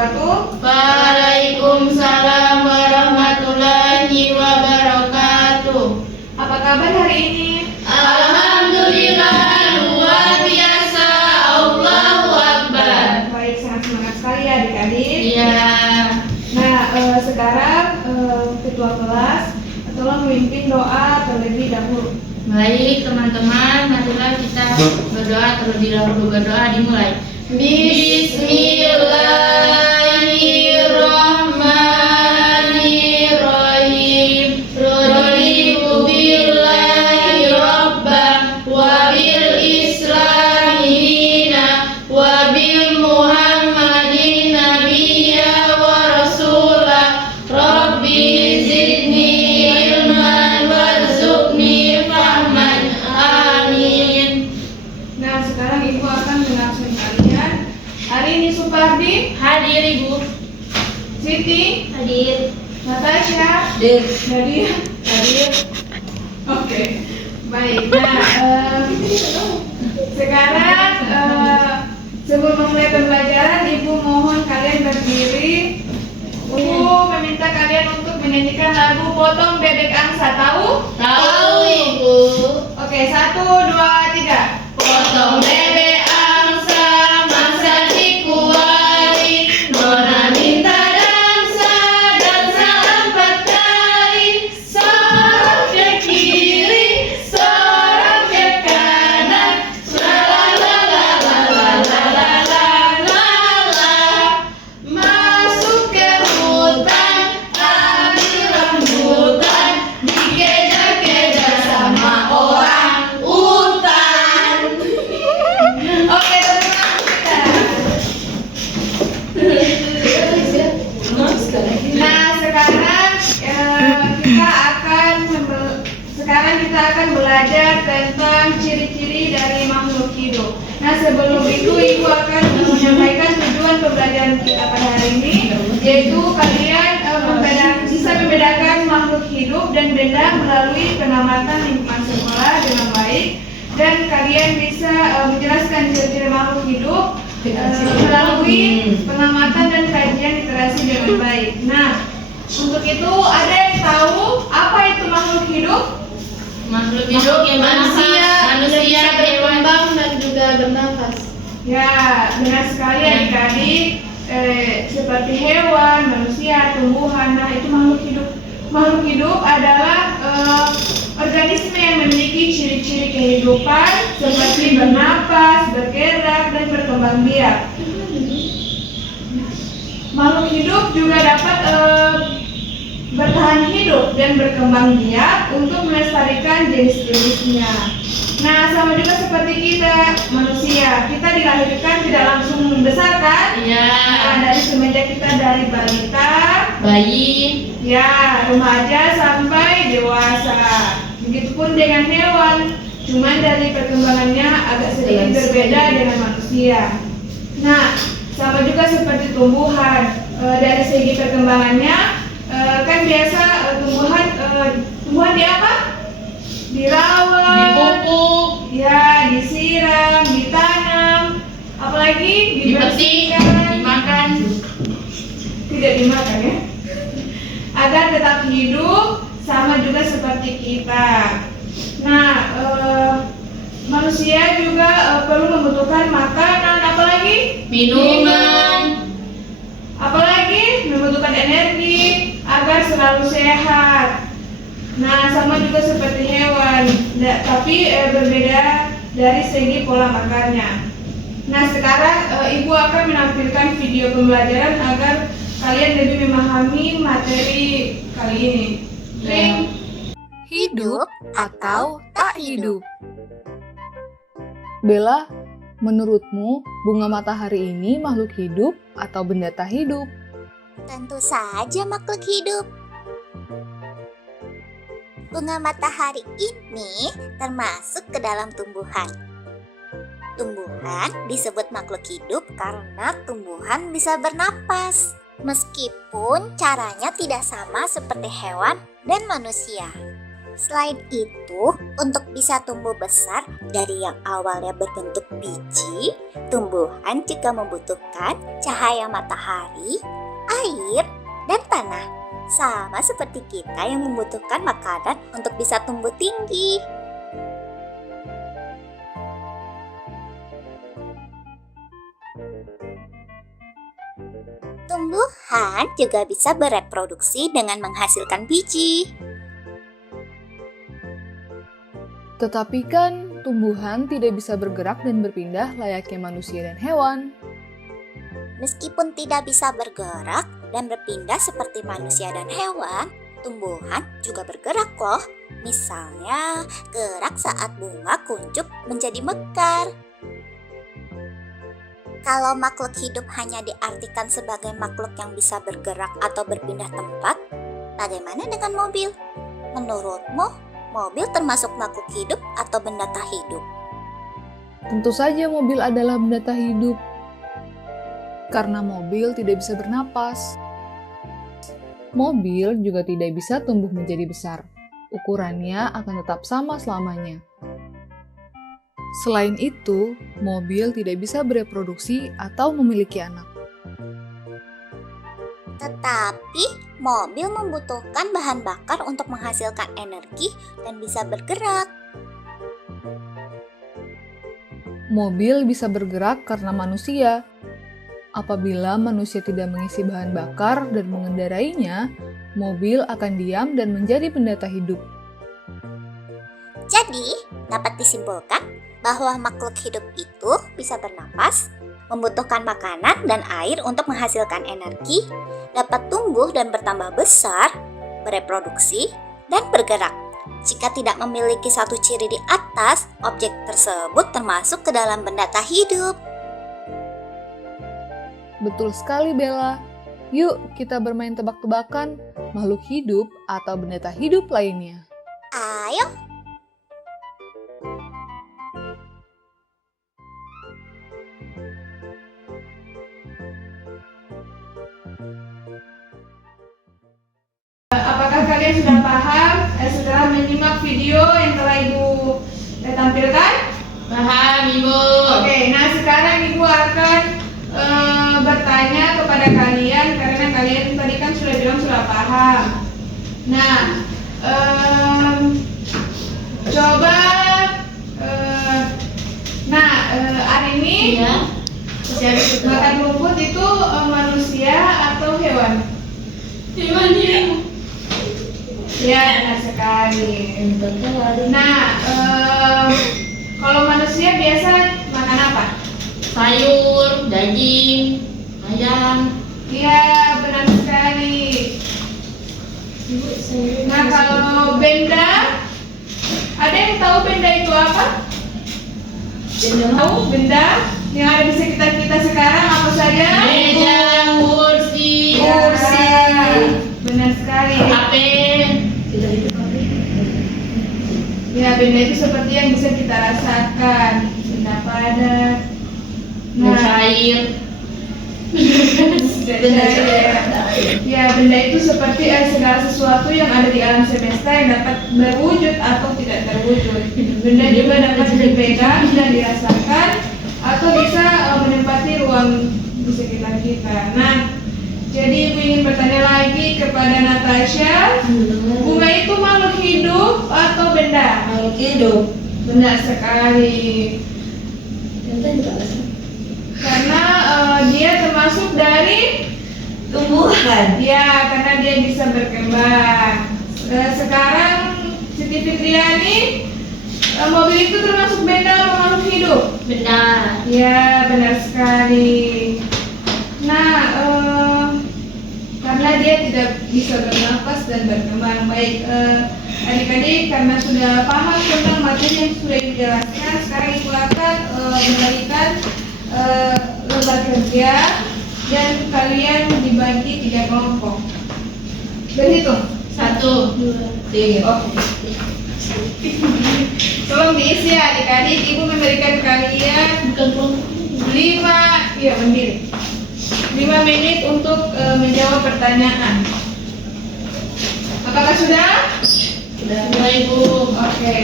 wabarakatuh. Waalaikumsalam warahmatullahi wabarakatuh. Apa kabar hari ini? Alhamdulillah, luar biasa. Allahu Akbar. Baik, sangat semangat sekali ya adik-adik. Iya. Nah, sekarang ketua kelas tolong memimpin doa terlebih dahulu. Baik teman-teman, marilah kita berdoa terlebih dahulu. Berdoa dimulai. Bismillahirrahmanirrahim. Raditu billahi rabban wa bil islami dina wa bil muhammadin nabiyya wa rasulah. Rabbi zidni ilman warzuqni fahman. Amin. Nah, sekarang Ibu akan mengabsen kalian. Hari ini Supardi, Hadir Ibu. Siti, Hadir. Natasha, Hadir. Nadia, hadir. Oke, baik. Nah, sekarang sebelum memulai pembelajaran, Ibu mohon kalian berdiri. Ibu meminta kalian untuk menyanyikan lagu Potong Bebek Angsa. Tahu? Tahu Ibu. Oke, 1, 2, 3. Potong bebek angsa, masa dikuali. Nona minta dansa, dansa 4 kali. Sorong ke kiri, sorong ke kanan. La la la la la la la la la la. Masuk ke hutan, ambil rambutan. Dikejar-kejar sama orang hutan. Oke, nah, sekarang kita akan belajar tentang ciri-ciri dari makhluk hidup. Nah, sebelum itu Ibu akan menyampaikan tujuan pembelajaran kita pada hari ini, yaitu kalian bisa membedakan makhluk hidup dan benda melalui pengamatan lingkungan sekolah dengan baik, dan kalian bisa menjelaskan ciri-ciri makhluk hidup melalui pengamatan dan kajian literasi dengan baik. Nah, untuk itu ada yang tahu apa itu makhluk hidup? Makhluk hidup yang manusia berkembang dan juga bernafas. Ya, benar sekali adik-adik. Seperti hewan, manusia, tumbuhan. Nah, itu makhluk hidup. Makhluk hidup adalah organisme yang memiliki ciri-ciri kehidupan seperti bernapas, bergerak, dan berkembang biak. Makhluk hidup juga dapat bertahan hidup dan berkembang biak untuk melestarikan jenis-jenisnya. Nah, sama juga seperti kita manusia, kita dilahirkan tidak langsung membesarkan. Iya. Nah, dari semenjak kita dari balita, bayi, ya, remaja sampai dewasa. Begitupun dengan hewan, cuman dari perkembangannya agak sedikit berbeda dengan manusia. Nah, sama juga seperti tumbuhan, dari segi perkembangannya, kan biasa tumbuhan di apa? Dirawat, dipupuk, ya, disiram, ditanam, apalagi dipetik, dibersihkan, dimakan. tidak dimakan ya, agar tetap hidup sama juga seperti kita. Nah, manusia juga perlu membutuhkan makanan, apalagi Minuman, apalagi membutuhkan energi agar selalu sehat. Nah, sama juga seperti hewan, tapi berbeda dari segi pola makannya. Nah, sekarang Ibu akan menampilkan video pembelajaran agar kalian lebih memahami materi kali ini. Ring. Hidup atau tak hidup? Bella, menurutmu bunga matahari ini makhluk hidup atau benda tak hidup? Tentu saja makhluk hidup. Bunga matahari ini termasuk ke dalam tumbuhan. Tumbuhan disebut makhluk hidup karena tumbuhan bisa bernapas, meskipun caranya tidak sama seperti hewan dan manusia. Selain itu, untuk bisa tumbuh besar dari yang awalnya berbentuk biji, tumbuhan juga membutuhkan cahaya matahari, air, dan tanah. Sama seperti kita yang membutuhkan makanan untuk bisa tumbuh tinggi. Tumbuhan juga bisa bereproduksi dengan menghasilkan biji. Tetapi kan tumbuhan tidak bisa bergerak dan berpindah layaknya manusia dan hewan. Meskipun tidak bisa bergerak dan berpindah seperti manusia dan hewan, tumbuhan juga bergerak loh. Misalnya, gerak saat bunga kuncup menjadi mekar. Kalau makhluk hidup hanya diartikan sebagai makhluk yang bisa bergerak atau berpindah tempat, bagaimana dengan mobil? Menurutmu, mobil termasuk makhluk hidup atau benda tak hidup? Tentu saja mobil adalah benda tak hidup. Karena mobil tidak bisa bernapas. Mobil juga tidak bisa tumbuh menjadi besar. Ukurannya akan tetap sama selamanya. Selain itu, mobil tidak bisa bereproduksi atau memiliki anak. Tetapi, mobil membutuhkan bahan bakar untuk menghasilkan energi dan bisa bergerak. Mobil bisa bergerak karena manusia. Apabila manusia tidak mengisi bahan bakar dan mengendarainya, mobil akan diam dan menjadi benda tak hidup. Jadi, dapat disimpulkan bahwa makhluk hidup itu bisa bernapas, membutuhkan makanan dan air untuk menghasilkan energi, dapat tumbuh dan bertambah besar, bereproduksi, dan bergerak. Jika tidak memiliki satu ciri di atas, objek tersebut termasuk ke dalam benda tak hidup. Betul sekali, Bella. Yuk, kita bermain tebak-tebakan makhluk hidup atau benda tak hidup lainnya. Ayo! Apakah kalian sudah paham setelah menyimak video yang telah Ibu tampilkan? Paham, Ibu. Oke, nah sekarang Ibu akan bertanya kepada kalian karena kalian tadi kan sudah bilang sudah paham. Nah, coba hari ini Ya. makan rumput itu manusia atau hewan? Hewan ya. Ya, benar sekali. Nah, kalau manusia biasa makan apa? Sayur, daging, ayam. Iya, benar sekali. Nah, kalau benda, ada yang tahu benda itu apa? Tahu benda yang ada di sekitar kita sekarang apa saja? Meja, kursi, Kursi. Benar sekali. HP. Ya, benda itu seperti yang bisa kita rasakan. Benda padat. Cair. Ya, benda itu seperti segala sesuatu yang ada di alam semesta yang dapat berwujud atau tidak terwujud. Benda juga dapat dipegang dan dirasakan atau bisa menempati ruang di sekitar kita. Nah, jadi Ibu ingin bertanya lagi kepada Natasha, bunga itu makhluk hidup atau benda? Makhluk hidup. Benar sekali. Karena dia termasuk dari Tumbuhan. ya, karena dia bisa berkembang. Sekarang Siti Fitriani, mobil itu termasuk benda atau makhluk hidup? Benar. Ya, benar sekali. Nah, karena dia tidak bisa bernapas dan berkembang. Baik, adik-adik, karena sudah paham tentang materi yang sudah dijelaskan, sekarang Ibu akan memberikan lembar kerja dan kalian dibagi 3 kelompok. Berhitung 1, 2, 3. Oke. Tolong diisi ya adik-adik. Ibu memberikan kalian 5 menit untuk menjawab pertanyaan. Apakah sudah? Sudah Ibu. Oke.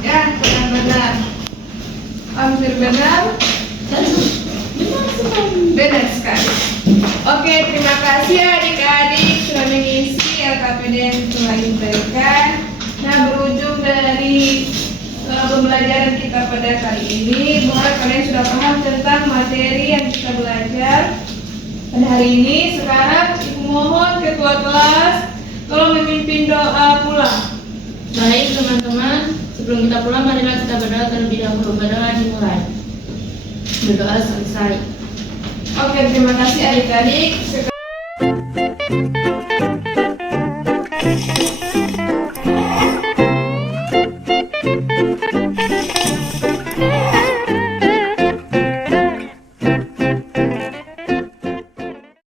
Ya, benar-benar. Hampir benar. Benar sekali. Oke, terima kasih adik-adik sudah mengisi LKPD yang telah diberikan. Nah, berujung dari pembelajaran kita pada kali ini, bahwa kalian sudah paham tentang materi yang kita belajar pada hari ini. Sekarang Ibu mohon ketua kelas tolong memimpin doa pulang. Baik teman-teman, sebelum kita pulang marilah kita berdoa terlebih dahulu. Berdoa dimulai. Berdoa selesai. Oke, terima kasih adik-adik.